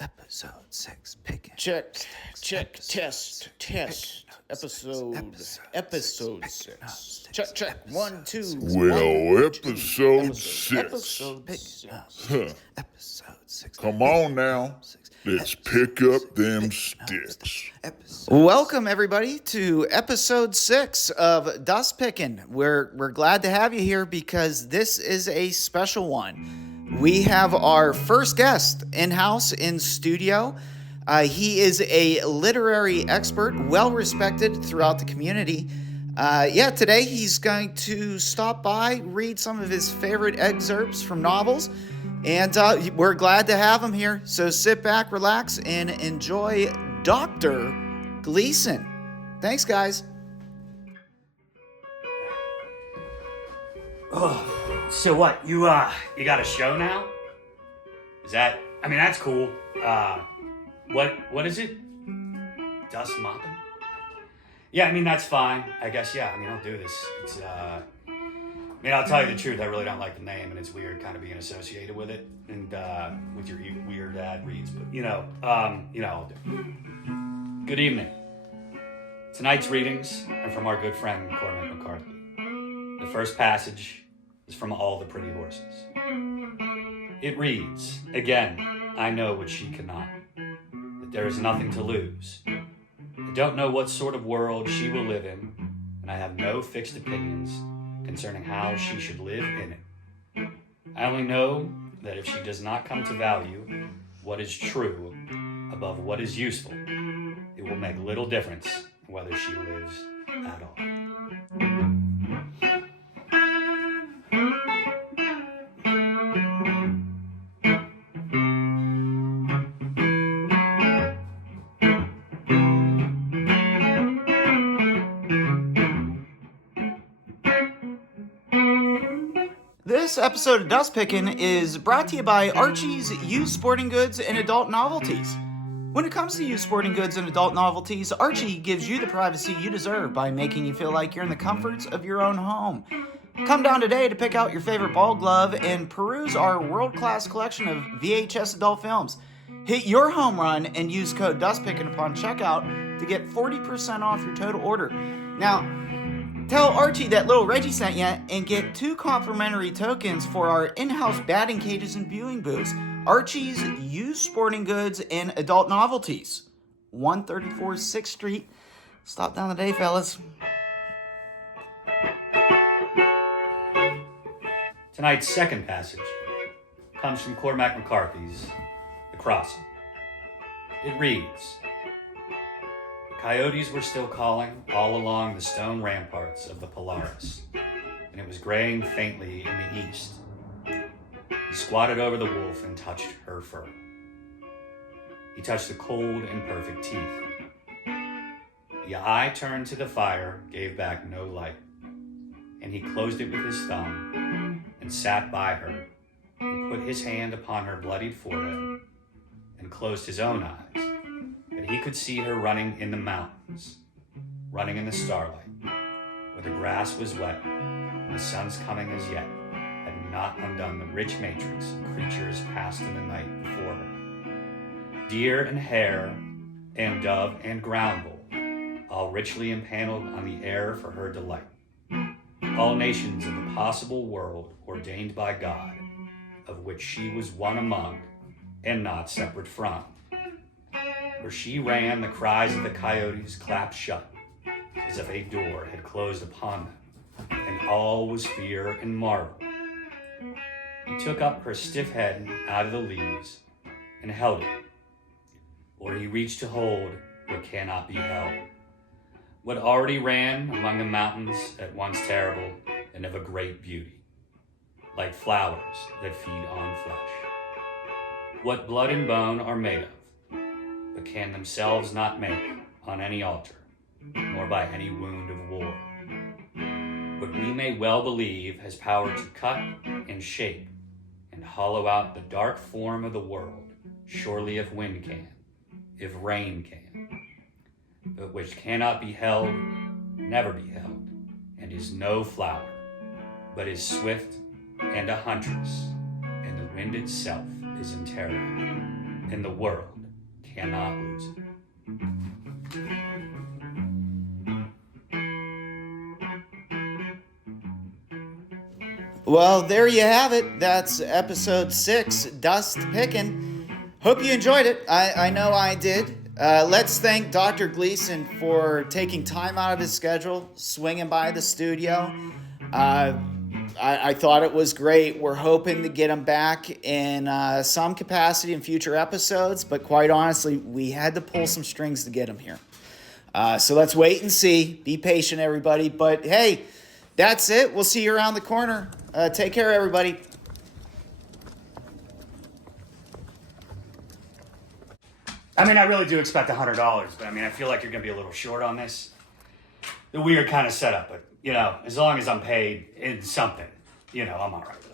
Episode 6 picking. Check, test. Episode 6. Check. 1, 2. Well, episode 6. Episode 6. Come on now. Let's pick up them sticks. Welcome everybody to episode 6 of DustPickin. We're glad to have you here because this is a special one. We have our first guest in-house in studio. He is a literary expert, well-respected throughout the community. Today he's going to stop by, read some of his favorite excerpts from novels, and we're glad to have him here. So sit back, relax, and enjoy Dr. Gleason. Thanks, guys. Oh, so what? You got a show now? That's cool. What is it? Dust mopping? Yeah, that's fine. I guess, yeah. I'll do this. It's, I'll tell you the truth. I really don't like the name, and it's weird kind of being associated with it and, with your weird ad reads, but, I'll do. Good evening. Tonight's readings are from our good friend, Cormac McCarthy. The first passage is from All the Pretty Horses. It reads, again, I know what she cannot, that there is nothing to lose. I don't know what sort of world she will live in, and I have no fixed opinions concerning how she should live in it. I only know that if she does not come to value what is true above what is useful, it will make little difference whether she lives at all. This episode of DustPickin is brought to you by Archie's Used Sporting Goods and Adult Novelties. When it comes to used sporting goods and adult novelties, Archie gives you the privacy you deserve by making you feel like you're in the comforts of your own home. Come down today to pick out your favorite ball glove and peruse our world-class collection of VHS adult films. Hit your home run and use code DustPickin upon checkout to get 40% off your total order. Now, tell Archie that little Reggie sent you and get 2 complimentary tokens for our in-house batting cages and viewing booths. Archie's Used Sporting Goods and Adult Novelties, 134 6th Street. Stop down today, fellas. Tonight's second passage comes from Cormac McCarthy's The Crossing. It reads, the coyotes were still calling all along the stone ramparts of the Polaris, and it was graying faintly in the east. He squatted over the wolf and touched her fur. He touched the cold and perfect teeth. The eye turned to the fire, gave back no light, and he closed it with his thumb and sat by her and put his hand upon her bloodied forehead and closed his own eyes, that he could see her running in the mountains, running in the starlight, where the grass was wet and the sun's coming as yet had not undone the rich matrix of creatures passed in the night before her. Deer and hare and dove and ground bull, all richly impaneled on the air for her delight. All nations of the possible world ordained by God, of which she was one among and not separate from. Where she ran, the cries of the coyotes clapped shut, as if a door had closed upon them, and all was fear and marvel. He took up her stiff head out of the leaves and held it, or he reached to hold what cannot be held. What already ran among the mountains at once terrible and of a great beauty, like flowers that feed on flesh. What blood and bone are made of, but can themselves not make on any altar, nor by any wound of war. What we may well believe has power to cut and shape and hollow out the dark form of the world, surely if wind can, if rain can, but which cannot be held, never be held, and is no flower, but is swift and a huntress, and the wind itself is interrogable. in the world cannot lose it. Well, there you have it. That's episode 6, DustPickin. Hope you enjoyed it. I know I did. Let's thank Dr. Gleason for taking time out of his schedule, swinging by the studio. I thought it was great. We're hoping to get him back in some capacity in future episodes, but quite honestly, we had to pull some strings to get him here. So let's wait and see. Be patient, everybody. But hey, that's it. We'll see you around the corner. Take care, everybody. I mean, I really do expect $100, but I mean, I feel like you're going to be a little short on this. The weird kind of setup, but, you know, as long as I'm paid in something, you know, I'm all right with it.